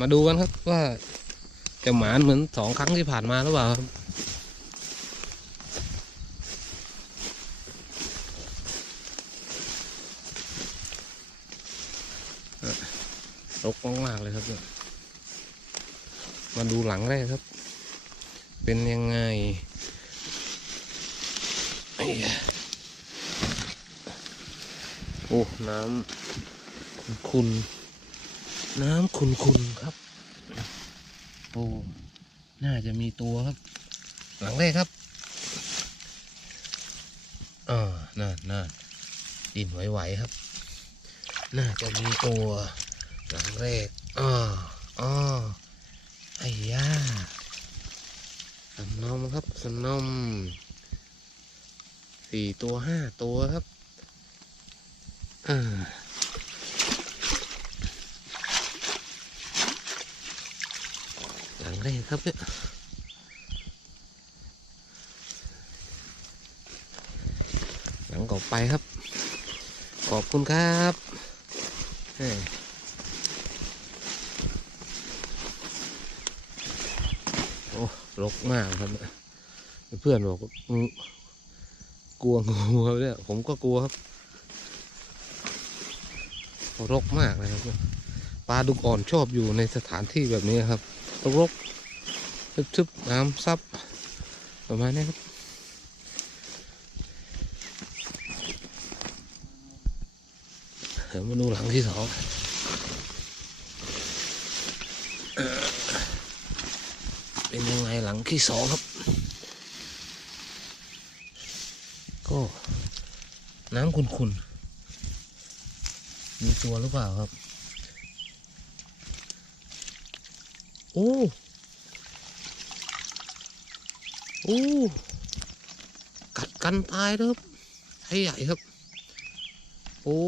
มาดูกันครับว่าจะหมานเหมือนสองครั้งที่ผ่านมาหรือเปล่าครับรกมากๆเลยครับเนี่ยมาดูหลังแรกครับ เป็นยังไงไอ้โอ้ น้ำคุณ น้ำขุนๆครับโอ้น่าจะมีตัวครับ หลังแรกครับอ่าน่าน่าดินไหวๆครับ น่าจะมีตัวหลังแรกอ่าอ่าไอ้ย่าสนอมครับสนอมสี่ตัวห้าตัวครับอ่า หลัง แรกครับเนี่ยหลังต่อไปครับ ขอบคุณครับโอ้รกมากครับ เพื่อนบอกกลัวงูครับเนี่ยผมก็กลัวครับรกมากเลยครับเนี่ยปลาดุกอ่อนชอบอยู่ในสถานที่แบบนี้ครับรก ทึบๆน้ำซับประมาณนี้ครับเดี๋ยวมาดูหลังที่สองเอ่อเป็นยังไงหลังที่สองครับ ก็น้ำขุ่นๆ มีตัวหรือเปล่าครับ โอ้ โอ้กัดกันตายครับให้ใหญ่ครับ โอ้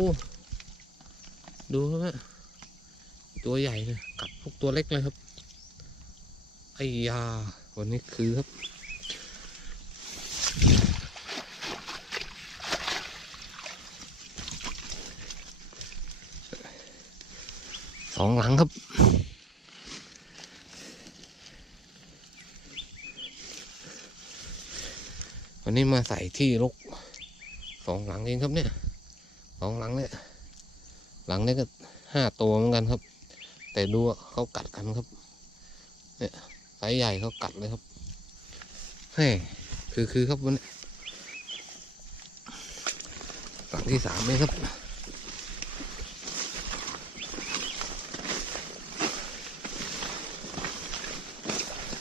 ดูครับตัวใหญ่เลยกัดพวกตัวเล็กเลยครับไอ้ยาวันนี้คือครับสองหลังครับ วันนี้มาใส่ที่รกสองหลังเองครับเนี่ยสองหลังเนี่ย หลังนี้ก็ห้าตัวเหมือนกันครับ แต่ดูว่าเขากัดกันครับ เนี่ยไซส์ใหญ่เขากัดเลยครับเฮ้คือคือครับวันนี้หลังที่สามเลยครับ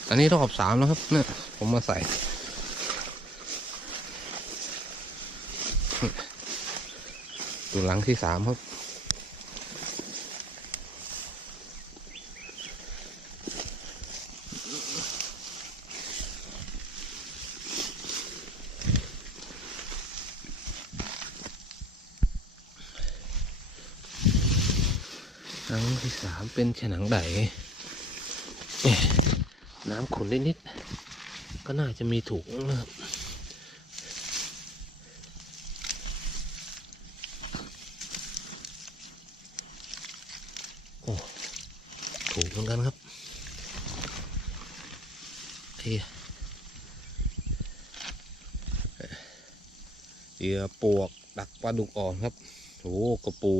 อันนี้รอบสามแล้วครับเนี่ยผมมาใส่ ตัวหลังที่สามครับ หลังที่สามเป็นฉนังไดเอ๊ะน้ำขุนนิดๆก็น่าจะมีถุงนะครับ โอ้ถูก เหมือนกันครับเทีเหยื่อปวกดักปลาดุกอ่อนครับโอ้กระปู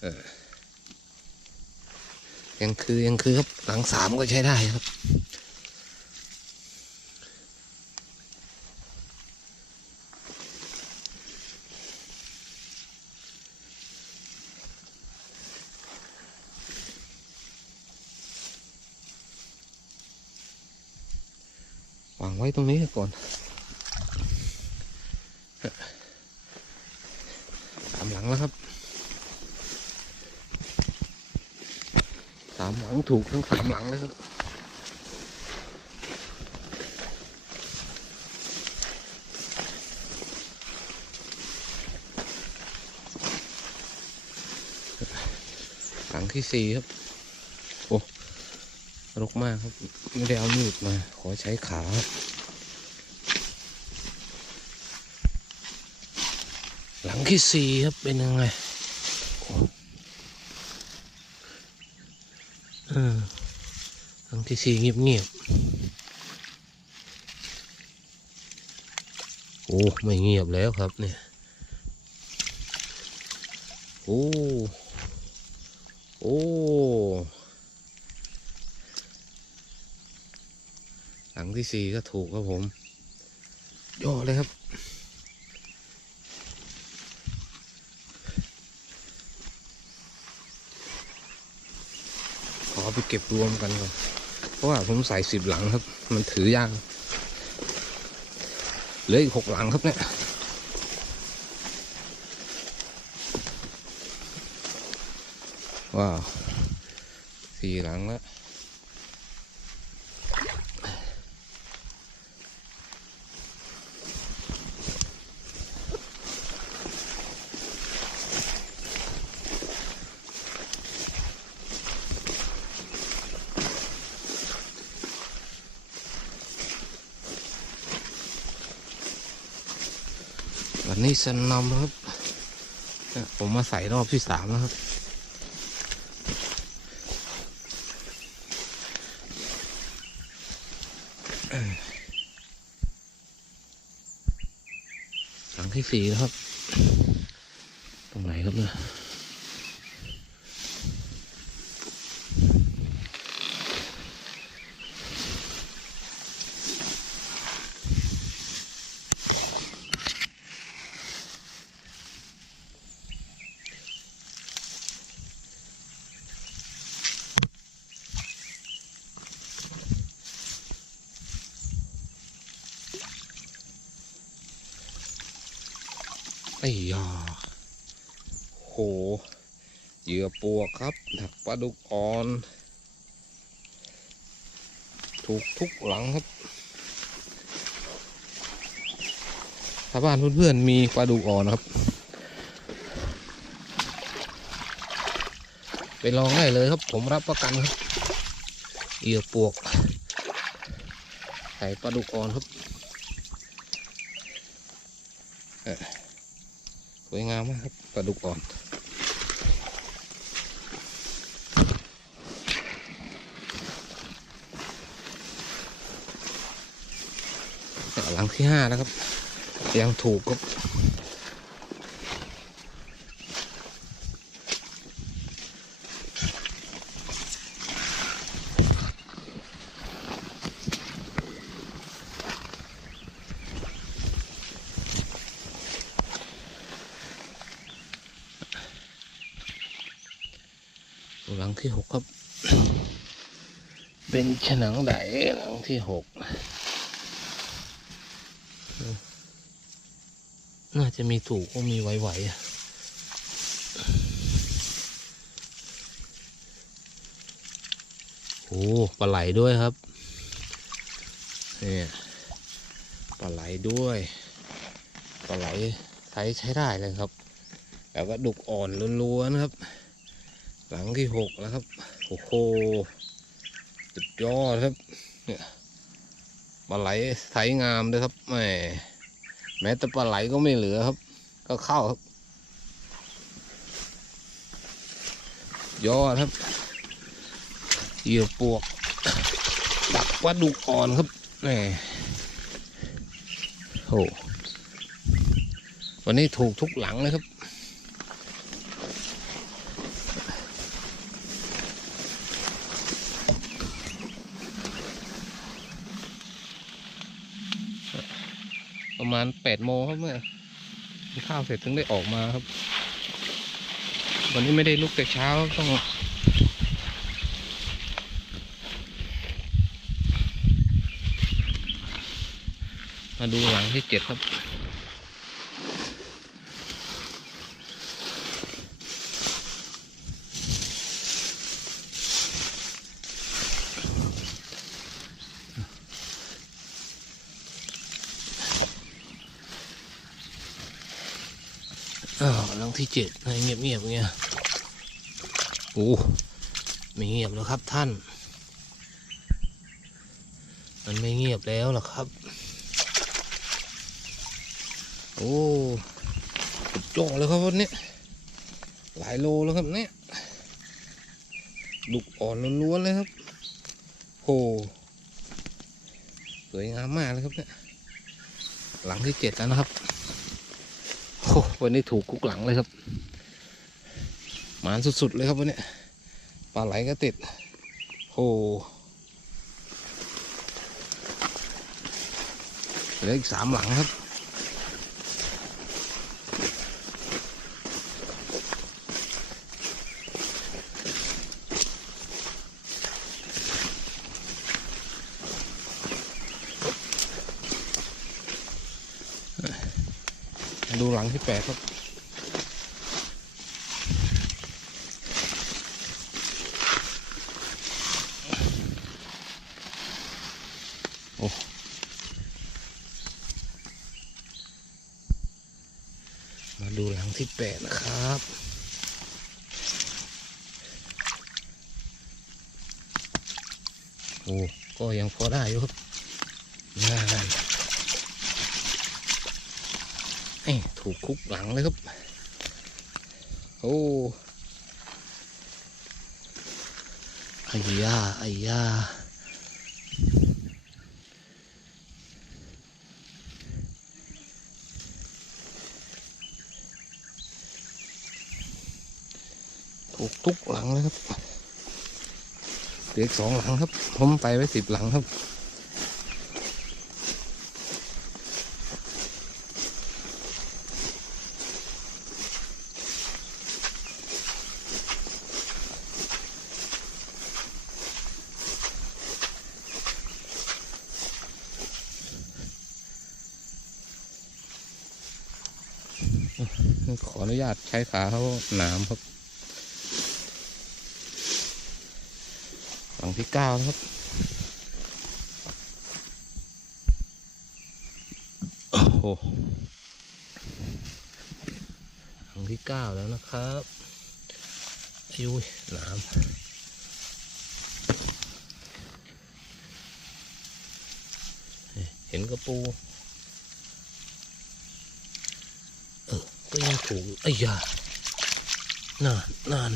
เออยังคือยังคือครับหลังสามก็ใช้ได้ครับ ไว้ตรงนี้ก่อนสามหลังแล้วครับสามหลังถูกทั้งสามหลังเลยครับหลังที่สี่ครับ รกมากครับไม่ได้เอามีดมา ขอใช้ขาหลังที่สี่ครับเป็นยังไงอ้เออหลังที่สี่เงียบเงียบๆโอ้ไม่เงียบแล้วครับเนี่ยโอ้โอ้ หลัง ที่สี่ก็ถูกครับผมย่อเลยครับ ขอไปเก็บรวมกันก่อน เพราะว่าผมใส่สิบหลังครับ มันถือยากเหลืออีกหกหลังครับเนี่ยว้าวสี่หลังแล้ว วันนี้สนำครับ ผมมาใส่รอบที่สามแล้วครับหลังที่สี่แล้วครับ ตรงไหนครับเนี่ย ไอ้ยาโหเหยื่อปวกครับถักปลาดุกอ่อน ถูกทุกหลังครับถ้าบ้านเพื่อนๆมีปลาดุกอ่อนนะครับไปลองได้เลยครับผมรับประกันครับเหยื่อปวกใส่ปลาดุกอ่อนครับเอ่อส วยงามมากครับปลาดุกอ่อน หลังที่ห้าแล้วครับ ยังถูกครับ หลังที่หกครับ เป็นฉนังไดหลังที่หก น่าจะมีถูกก็มีไหวๆอะโอ้ปลาไหลด้วยครับเนี่ยปลาไหลด้วยปลาไหลไทยใช้ได้เลยครับ แล้วก็ดุกอ่อนล้วนๆครับ หลังที่หกแล้วครับ โอ้โหสุดยอดครับ เนี่ยปลาไหลไทยงามเลยครับแหมแม้แต่ปลาไหลก็ไม่เหลือครับ ก็เข้าครับ ยอดครับเหยื่อปวก ดักปลาดุกอ่อนครับแหมโอ้วันนี้ถูกทุกหลังเลยครับ มาณแปดโมงครับเมื่อข้าวเสร็จถึงได้ออกมาครับ วันนี้ไม่ได้ลุกแต่เช้าต้องมาดูหลังที่เจ็ดครับ อ้าวหลัง ที่เจ็ดเงียบเงียบๆเงี้ยโอ้ไม่เงียบแล้วครับท่าน มันไม่เงียบแล้วหรอครับ โอ้สุดยอดเลยครับวันนี้ หลายโลแล้วครับเนี่ยดุกอ่อนล้วนๆเลยครับโอ้สวยงามมากเลยครับเนี่ยหลังที่เจ็ดแล้วนะครับโอ้ วันนี้ถูกคุกหลังเลยครับ หมานสุดๆเลยครับวันนี้ปลาไหลก็ติดโอ้เหลืออีกสามหลังครับ ลังที่แปดครับโอ้มาดูหลังที่แปดนะครับโอ้ก็ยังพอได้อยู่ครับงานเอ้ย ถูกคุกหลังเลยครับ โอ้ไอ้ยาไอ้ยาถูกทุกหลังเลยครับเหลืออีกสองหลังครับ ผมไปไว้สิบหลังครับ ขออนุญาตใช้ขาเขาหนามครับหลังที่เก้านะครับโอ้โหหลังที่เก้าแล้วนะครับอิวหนามเห็นกระปู ก็ยังถูกไอ้ยานานนาน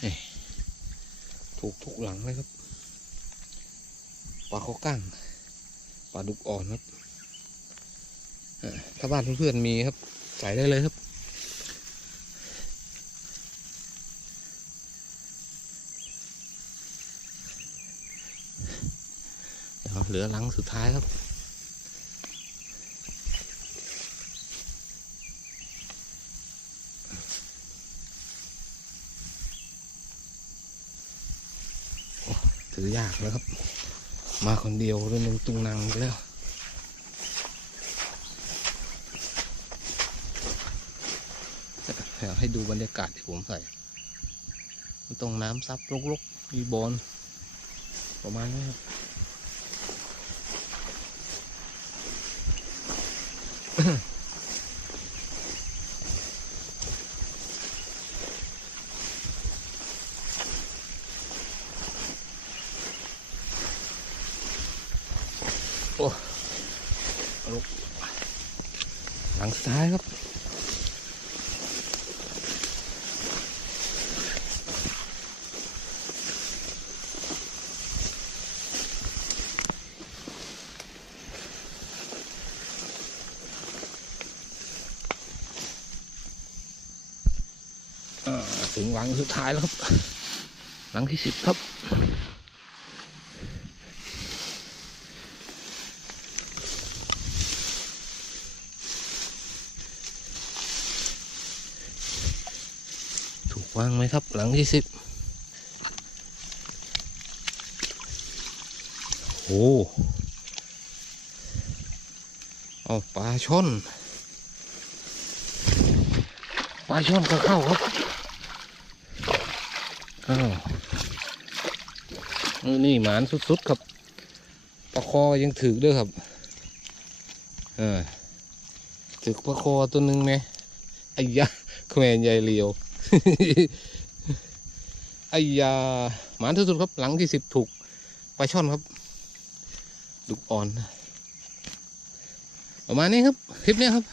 เอ้ยถูกทุกหลังเลยครับปลาเขากั้งปลาดุกอ่อนครับถ้าบ้านเพื่อนๆมีครับ ใส่ได้เลยครับ เดี๋ยวเหลือหลังสุดท้ายครับ ถือยากแล้วครับ มาคนเดียวเรื่องนึงตุงนังแล้วอยากให้ดูบรรยากาศที่ผมใส่มันตรงน้ำซับรกๆ มีบอลประมาณนี้ครับ โอ้ลุกหลังซ้ายครับ อ่าถึงหลังสุดท้ายแล้ ว่างไหมครับ หลังที่สิบโอ้เอาปลาช่อนปลาช่อนก็เข้าครับอ้าวนี่หมานสุดๆครับปลาคอยังถือด้วยครับ เออถือปลาคอตัวหนึ่งไหมไอ้ยะแขวนใหญ่เหลียว ไอ้ยาหมานสุดๆครับ หลังที่สิบถูกปลาช่อนครับดุกอ่อน ประมาณนี้ครับ คลิปนี้ครับ